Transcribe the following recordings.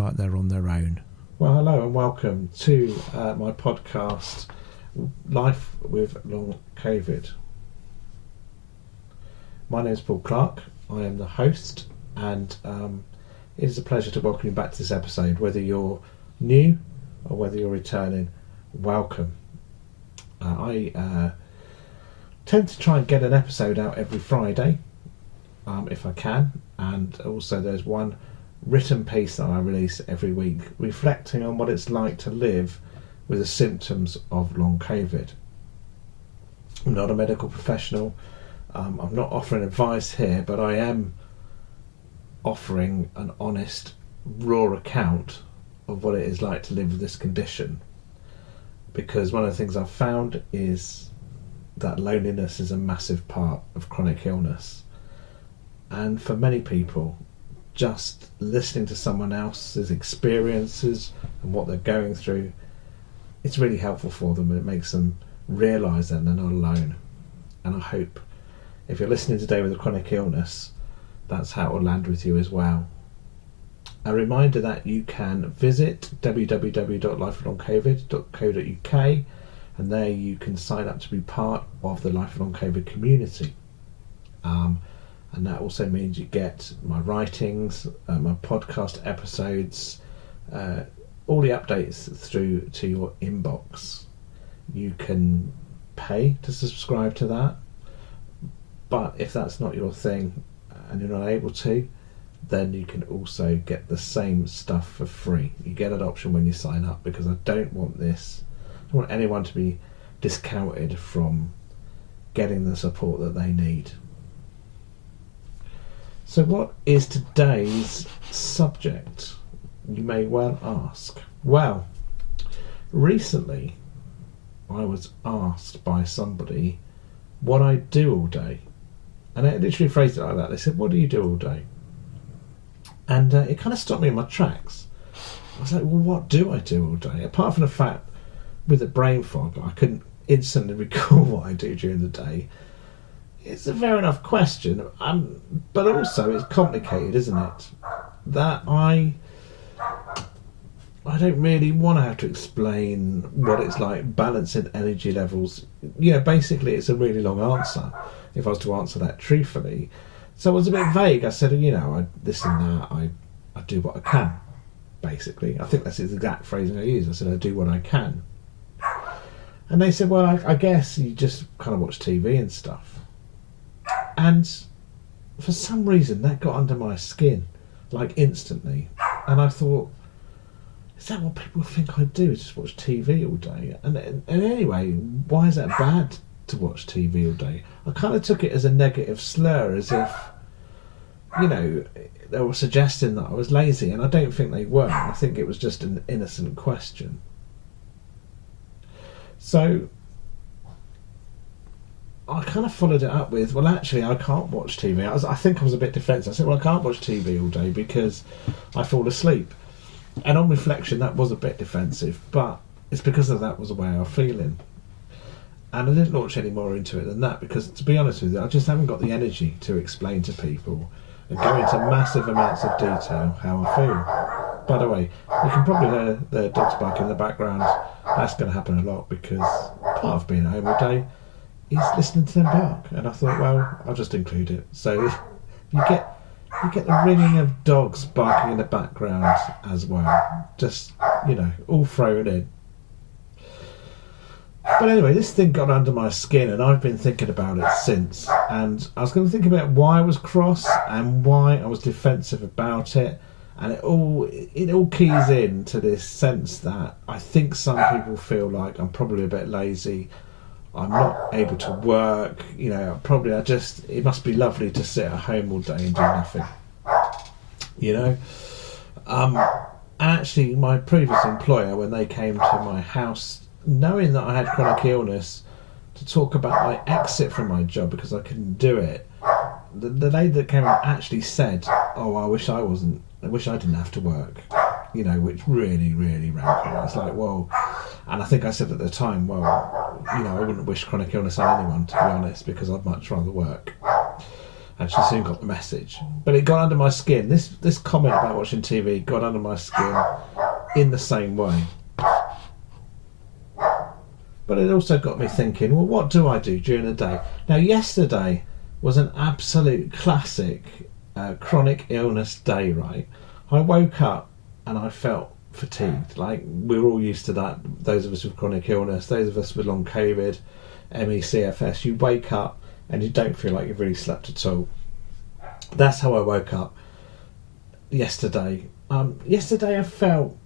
like they're on their own. Well, hello and welcome to my podcast, Life with Long COVID. My name is Paul Clark. I am the host, and it is a pleasure to welcome you back to this episode. Whether you're new or whether you're returning, welcome. I tend to try and get an episode out every Friday, if I can, and also there's one written piece that I release every week reflecting on what it's like to live with the symptoms of long COVID. I'm not a medical professional. I'm not offering advice here, but I am offering an honest, raw account of what it is like to live with this condition. Because one of the things I've found is that loneliness is a massive part of chronic illness. And for many people, just listening to someone else's experiences and what they're going through, it's really helpful for them, and it makes them realise that they're not alone. And I hope if you're listening today with a chronic illness, that's how it will land with you as well. A reminder that you can visit www.lifelongcovid.co.uk, and there you can sign up to be part of the Lifelong COVID community. And that also means you get my writings, my podcast episodes, all the updates through to your inbox. You can pay to subscribe to that, but if that's not your thing and you're not able to, then you can also get the same stuff for free. You get an option when you sign up, because I don't want anyone to be discounted from getting the support that they need. So what is today's subject, you may well ask? Well, recently I was asked by somebody what I do all day. And I literally phrased it like that. They said, what do you do all day? And it kind of stopped me in my tracks. I was like, well, what do I do all day? Apart from the fact, with the brain fog, I couldn't instantly recall what I do during the day. It's a fair enough question, but also it's complicated, isn't it? That I don't really want to have to explain what it's like balancing energy levels. Basically it's a really long answer if I was to answer that truthfully. So I was a bit vague. I said, I this and that, I do what I can, basically. I think that's the exact phrasing I used. I said, I do what I can. And they said, well, I guess you just kind of watch TV and stuff. And for some reason that got under my skin, like instantly. And I thought, is that what people think I do? Just watch TV all day? And anyway, why is that bad to watch TV all day? I kind of took it as a negative slur, as if, they were suggesting that I was lazy, and I don't think they were. I think it was just an innocent question. So I kind of followed it up with, well, actually, I can't watch TV. I think I was a bit defensive. I said, well, I can't watch TV all day because I fall asleep. And on reflection, that was a bit defensive, but it's because of that was the way I was feeling. And I didn't launch any more into it than that, because, to be honest with you, I just haven't got the energy to explain to people and go into massive amounts of detail how I feel. By the way, you can probably hear the dogs barking in the background. That's going to happen a lot, because part of being at home all day is listening to them bark, and I thought, well, I'll just include it. So you get the ringing of dogs barking in the background as well, just all thrown in. But anyway, this thing got under my skin, and I've been thinking about it since. And I was going to think about why I was cross and why I was defensive about it, and it all keys in to this sense that I think some people feel like I'm probably a bit lazy. I'm not able to work, it must be lovely to sit at home all day and do nothing, and actually my previous employer, when they came to my house, knowing that I had chronic illness, to talk about my exit from my job because I couldn't do it, the lady that came out actually said, oh, I wish I didn't have to work, which really, really rankled. I was like, well, and I think I said at the time, well, I wouldn't wish chronic illness on anyone, to be honest, because I'd much rather work. and she soon got the message. But it got under my skin. This comment about watching TV got under my skin in the same way. But it also got me thinking, well, what do I do during the day? Now, yesterday was an absolute classic chronic illness day, right? I woke up and I felt fatigued. Like, we're all used to that. Those of us with chronic illness, those of us with long COVID, ME/CFS, you wake up and you don't feel like you've really slept at all. That's how I woke up yesterday. Yesterday I felt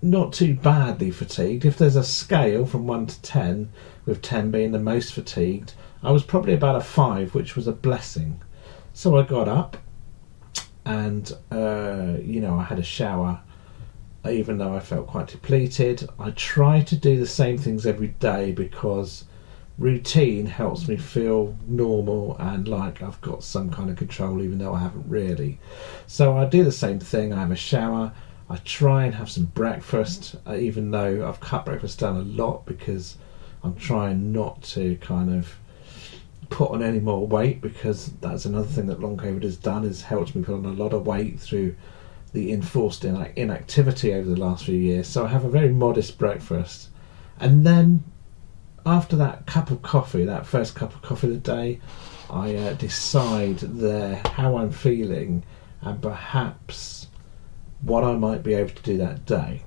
not too badly fatigued. If there's a scale from 1 to 10, with 10 being the most fatigued, I was probably about a 5, which was a blessing. So I got up and, I had a shower, even though I felt quite depleted. I try to do the same things every day because routine helps me feel normal and like I've got some kind of control, even though I haven't really. So I do the same thing. I have a shower. I try and have some breakfast, even though I've cut breakfast down a lot because I'm trying not to kind of put on any more weight, because that's another thing that long COVID has done, is helped me put on a lot of weight through the enforced inactivity over the last few years. So I have a very modest breakfast, and then after that cup of coffee, that first cup of coffee of the day, I decide there how I'm feeling and perhaps what I might be able to do that day.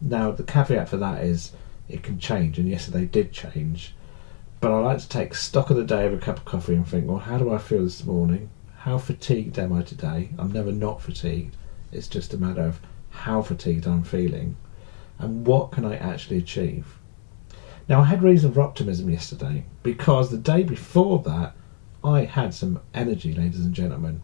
Now, the caveat for that is it can change, and yesterday did change, but I like to take stock of the day over a cup of coffee and think, well, how do I feel this morning? How fatigued am I today? I'm never not fatigued. It's just a matter of how fatigued I'm feeling and what can I actually achieve. Now, I had reason for optimism yesterday because the day before that I had some energy, ladies and gentlemen.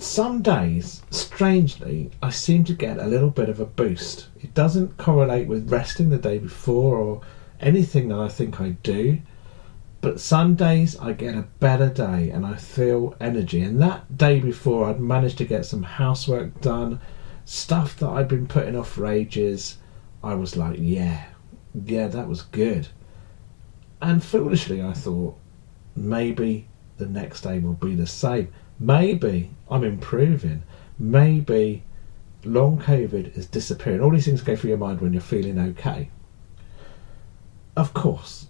Some days, strangely, I seem to get a little bit of a boost. It doesn't correlate with resting the day before or anything that I think I do, but some days I get a better day and I feel energy. And that day before, I'd managed to get some housework done, stuff that I'd been putting off for ages. I was like, yeah, that was good. And foolishly, I thought, maybe the next day will be the same. Maybe I'm improving. Maybe long COVID is disappearing. All these things go through your mind when you're feeling okay. Of course,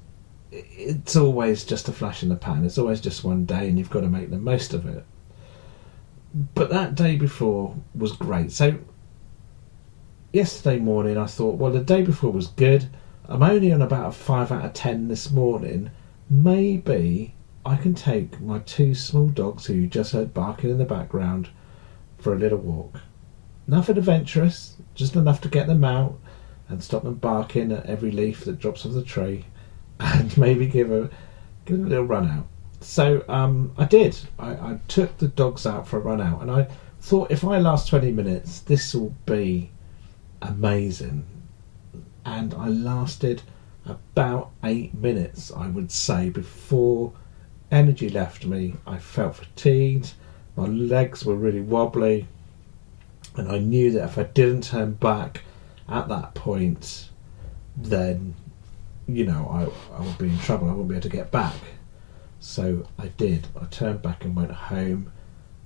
it's always just a flash in the pan. It's always just one day and you've got to make the most of it. But that day before was great. So yesterday morning I thought, well, the day before was good. I'm only on about a 5 out of 10 this morning. Maybe I can take my 2 small dogs, who you just heard barking in the background, for a little walk. Nothing adventurous, just enough to get them out and stop them barking at every leaf that drops off the tree, and maybe give them a little run out. So I did. I took the dogs out for a run out, and I thought, if I last 20 minutes, this will be amazing. And I lasted about 8 minutes, I would say, before energy left me. I felt fatigued, my legs were really wobbly, and I knew that if I didn't turn back at that point, then I would be in trouble. I wouldn't be able to get back. So I did. I turned back and went home.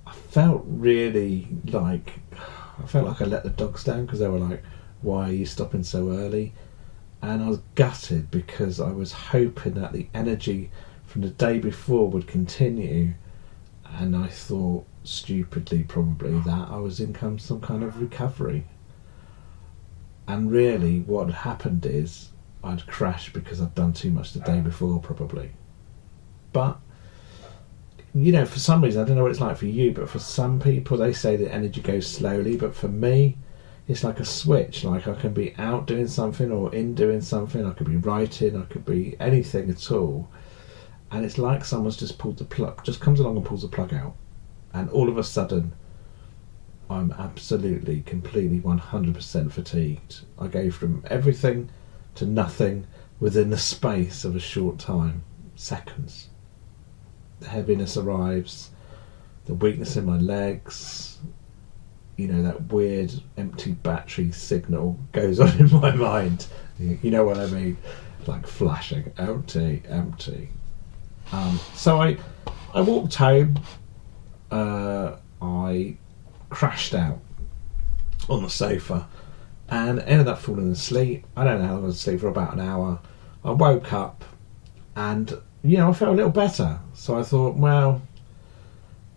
I felt like I let the dogs down, because they were like, why are you stopping so early? And I was gutted, because I was hoping that the energy from the day before would continue, and I thought, stupidly probably, that I was in some kind of recovery. And really what happened is I'd crashed because I'd done too much the day before, probably. But for some reason, I don't know what it's like for you, but for some people they say that energy goes slowly, but for me it's like a switch. Like, I can be out doing something or in doing something, I could be writing, I could be anything at all, and it's like someone's just pulled the plug, just comes along and pulls the plug out, and all of a sudden I'm absolutely, completely, 100% fatigued. I go from everything to nothing within the space of a short time, seconds. The heaviness arrives, the weakness in my legs, that weird empty battery signal goes on in my mind. You know what I mean? Like flashing, empty. So I walked home, I crashed out on the sofa and ended up falling asleep. I don't know how long I was asleep, for about an hour. I woke up and, I felt a little better. So I thought, well,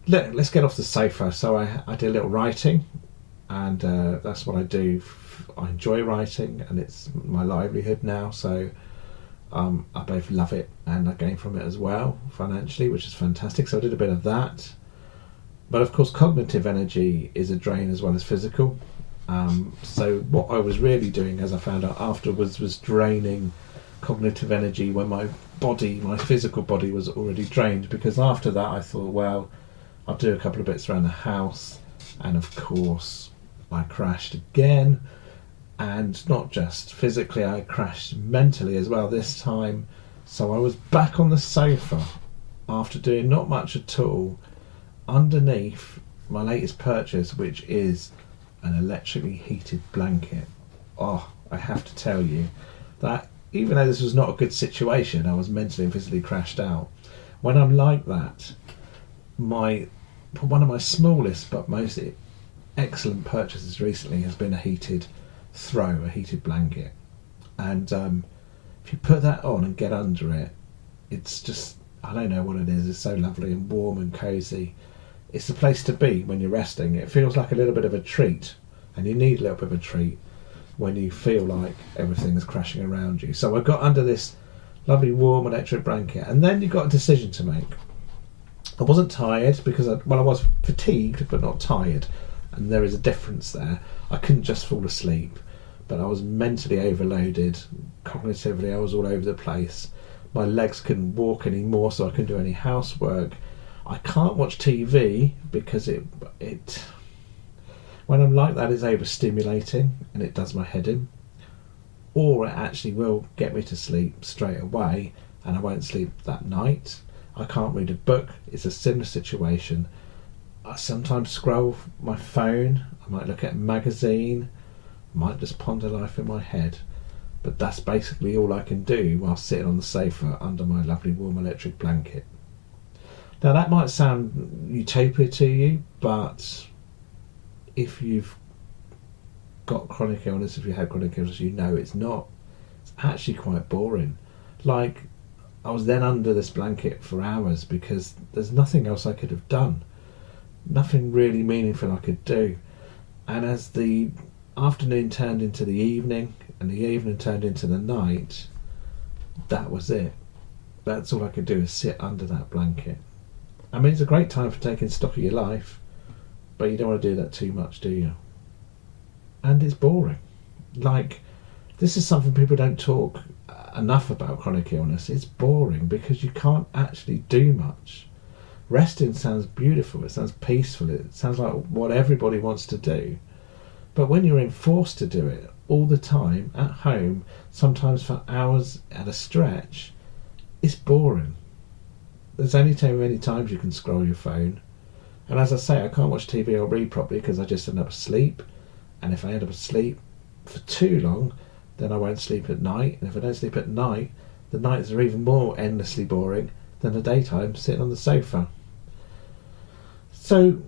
let's get off the sofa. So I did a little writing, and that's what I do. I enjoy writing, and it's my livelihood now. So I both love it and I gain from it as well financially, which is fantastic. So I did a bit of that. But of course, cognitive energy is a drain as well as physical. So what I was really doing, as I found out afterwards, was draining cognitive energy when my physical body was already drained. Because after that I thought, well, I'll do a couple of bits around the house, and of course I crashed again. And not just physically, I crashed mentally as well this time. So I was back on the sofa after doing not much at all, underneath my latest purchase, which is an electrically heated blanket. Oh, I have to tell you that even though this was not a good situation, I was mentally and physically crashed out. When I'm like that, one of my smallest but most excellent purchases recently has been a heated blanket. And if you put that on and get under it, it's just, I don't know what it is, it's so lovely and warm and cosy. It's the place to be when you're resting. It feels like a little bit of a treat, and you need a little bit of a treat when you feel like everything is crashing around you. So I got under this lovely warm electric blanket, and then you've got a decision to make. I wasn't tired because I was fatigued but not tired, and there is a difference there. I couldn't just fall asleep, but I was mentally overloaded. Cognitively, I was all over the place. My legs couldn't walk anymore, so I couldn't do any housework. I can't watch TV because it when I'm like that, it's overstimulating and it does my head in. Or it actually will get me to sleep straight away and I won't sleep that night. I can't read a book. It's a similar situation. I sometimes scroll my phone. I might look at a magazine. I might just ponder life in my head. But that's basically all I can do while sitting on the sofa under my lovely warm electric blanket. Now that might sound utopia to you, but if you've got chronic illness, if you have chronic illness, you know it's not. It's actually quite boring. Like, I was then under this blanket for hours because there's nothing else I could have done. Nothing really meaningful I could do. And as the afternoon turned into the evening and the evening turned into the night, that was it. That's all I could do, is sit under that blanket. I mean, it's a great time for taking stock of your life, but you don't want to do that too much, do you? And it's boring. Like, this is something people don't talk enough about, chronic illness. It's boring because you can't actually do much. Resting sounds beautiful, it sounds peaceful, it sounds like what everybody wants to do. But when you're enforced to do it all the time, at home, sometimes for hours at a stretch, it's boring. There's only so many times you can scroll your phone. And as I say, I can't watch TV or read properly because I just end up asleep. And if I end up asleep for too long, then I won't sleep at night. And if I don't sleep at night, the nights are even more endlessly boring than the daytime sitting on the sofa. So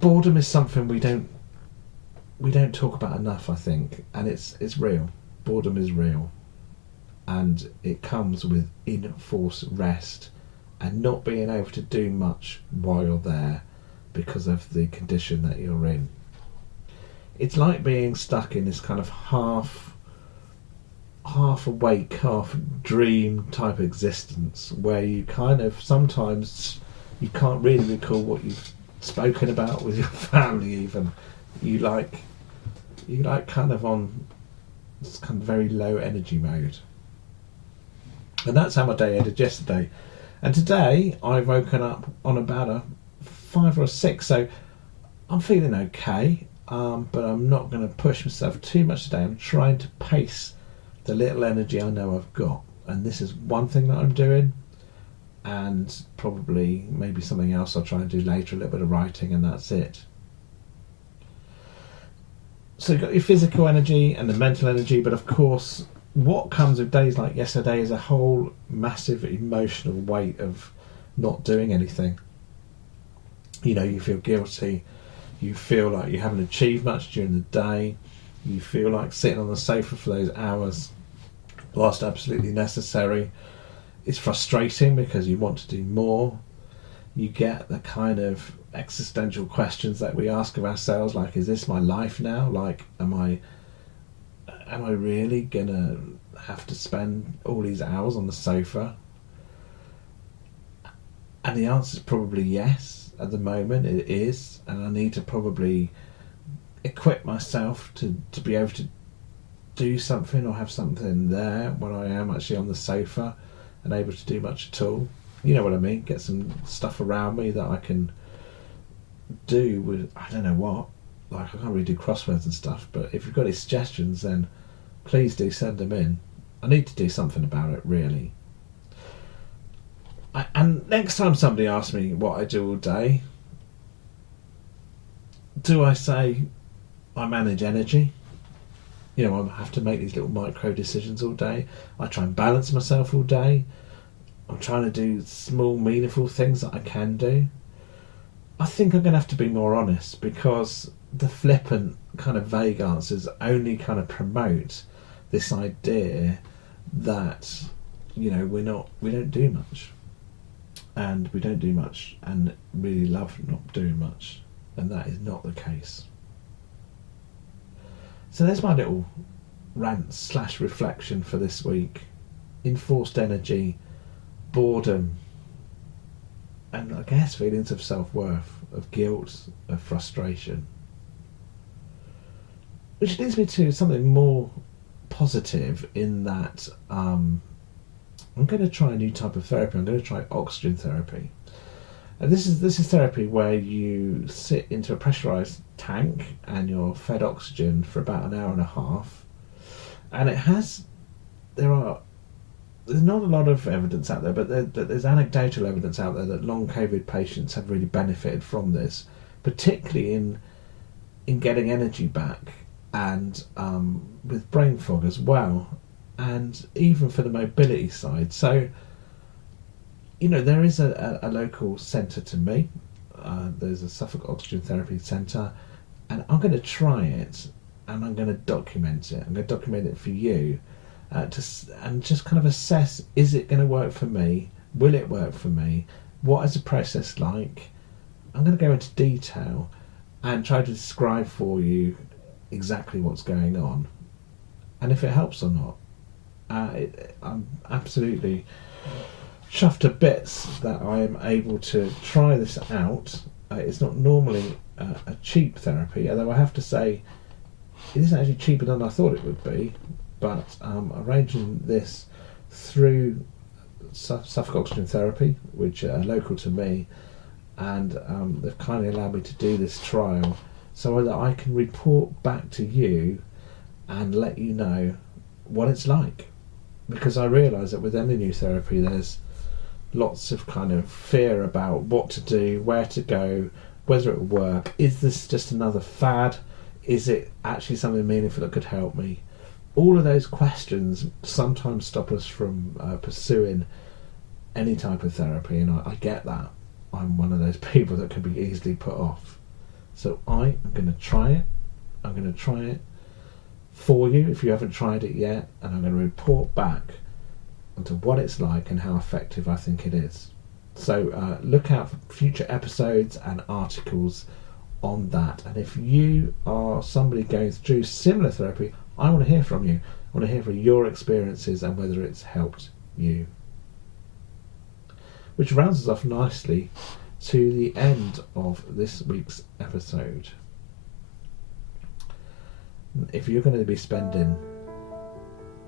boredom is something we don't talk about enough, I think, and it's real. Boredom is real, and it comes with enforced rest and not being able to do much while you're there because of the condition that you're in. It's like being stuck in this kind of half awake, half dream type existence where you kind of sometimes you can't really recall what you've spoken about with your family even. You like kind of on this kind of very low energy mode. And that's how my day ended yesterday. And today I've woken up on about a 5 or a 6, so I'm feeling okay, but I'm not going to push myself too much today. I'm trying to pace the little energy I know I've got, and this is one thing that I'm doing, and probably maybe something else I'll try and do later, a little bit of writing, and that's it. So you've got your physical energy and the mental energy, but of course what comes with days like yesterday is a whole massive emotional weight of not doing anything. You feel guilty, you feel like you haven't achieved much during the day, you feel like sitting on the sofa for those hours, whilst absolutely necessary, is frustrating because you want to do more. You get the kind of existential questions that we ask of ourselves, like, is this my life now? Like, am I really gonna have to spend all these hours on the sofa? And the answer is probably yes. At the moment it is, and I need to probably equip myself to be able to do something or have something there when I am actually on the sofa and able to do much at all. You know what I mean? Get some stuff around me that I can do with, I don't know what. Like, I can't really do crosswords and stuff, but if you've got any suggestions, then please do send them in. I need to do something about it, really. And next time somebody asks me what I do all day, do I say I manage energy? I have to make these little micro decisions all day. I try and balance myself all day. I'm trying to do small, meaningful things that I can do. I think I'm going to have to be more honest, because the flippant kind of vague answers only kind of promote this idea that, we don't do much. And we don't do much and really love not doing much. And that is not the case. So there's my little rant / reflection for this week. Enforced energy, boredom, and I guess feelings of self-worth, of guilt, of frustration. Which leads me to something more positive, in that I'm going to try a new type of therapy. I'm going to try oxygen therapy. And this is therapy where you sit into a pressurised tank and you're fed oxygen for about an hour and a half. And there's not a lot of evidence out there, but there's anecdotal evidence out there that long COVID patients have really benefited from this, particularly in getting energy back, and with brain fog as well, and even for the mobility side. So, there is a local centre to me. There's a Suffolk Oxygen Therapy Centre, and I'm going to try it, and I'm going to document it. I'm going to document it for you, and just kind of assess, is it going to work for me? Will it work for me? What is the process like? I'm going to go into detail and try to describe for you exactly what's going on, and if it helps or not. I'm absolutely chuffed to bits that I am able to try this out. It's not normally a cheap therapy, although I have to say it isn't actually cheaper than I thought it would be, but arranging this through Suffolk Oxygen Therapy, which are local to me, and they've kindly allowed me to do this trial so that I can report back to you and let you know what it's like. Because I realise that with any new therapy there's lots of kind of fear about what to do, where to go, whether it will work. Is this just another fad? Is it actually something meaningful that could help me? All of those questions sometimes stop us from pursuing any type of therapy, and I get that. I'm one of those people that can be easily put off. So I am going to try it. I'm going to try it for you if you haven't tried it yet, and I'm going to report back onto what it's like and how effective I think it is. So look out for future episodes and articles on that. And if you are somebody going through similar therapy, I want to hear from you. I want to hear from your experiences and whether it's helped you. Which rounds us off nicely to the end of this week's episode. If you're going to be spending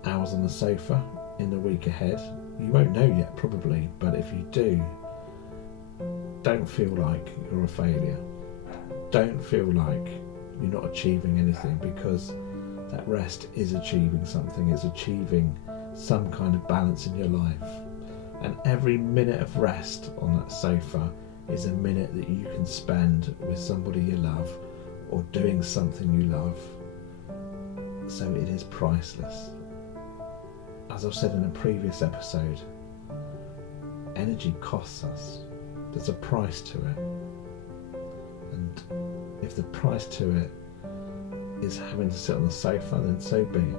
hours on the sofa in the week ahead, you won't know yet probably, but if you do, don't feel like you're a failure. Don't feel like you're not achieving anything, because that rest is achieving something. It's achieving some kind of balance in your life. And every minute of rest on that sofa is a minute that you can spend with somebody you love or doing something you love. So it is priceless. As I've said in a previous episode, energy costs us. There's a price to it. And if the price to it is having to sit on the sofa, then so be it.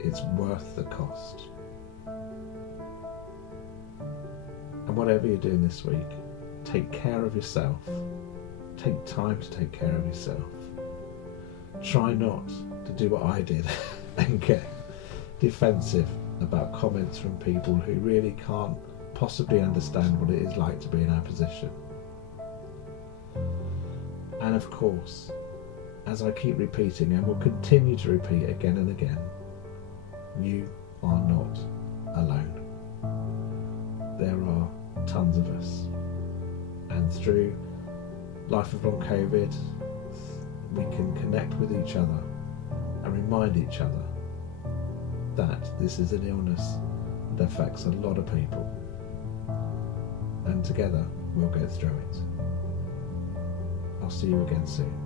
It's worth the cost. And whatever you're doing this week, take care of yourself. Take time to take care of yourself. Try not to do what I did and get defensive about comments from people who really can't possibly understand what it is like to be in our position. And of course, as I keep repeating and will continue to repeat again and again, you are not alone. There are tons of us. And through Life of Long COVID, we can connect with each other and remind each other that this is an illness that affects a lot of people. And together we'll get through it. I'll see you again soon.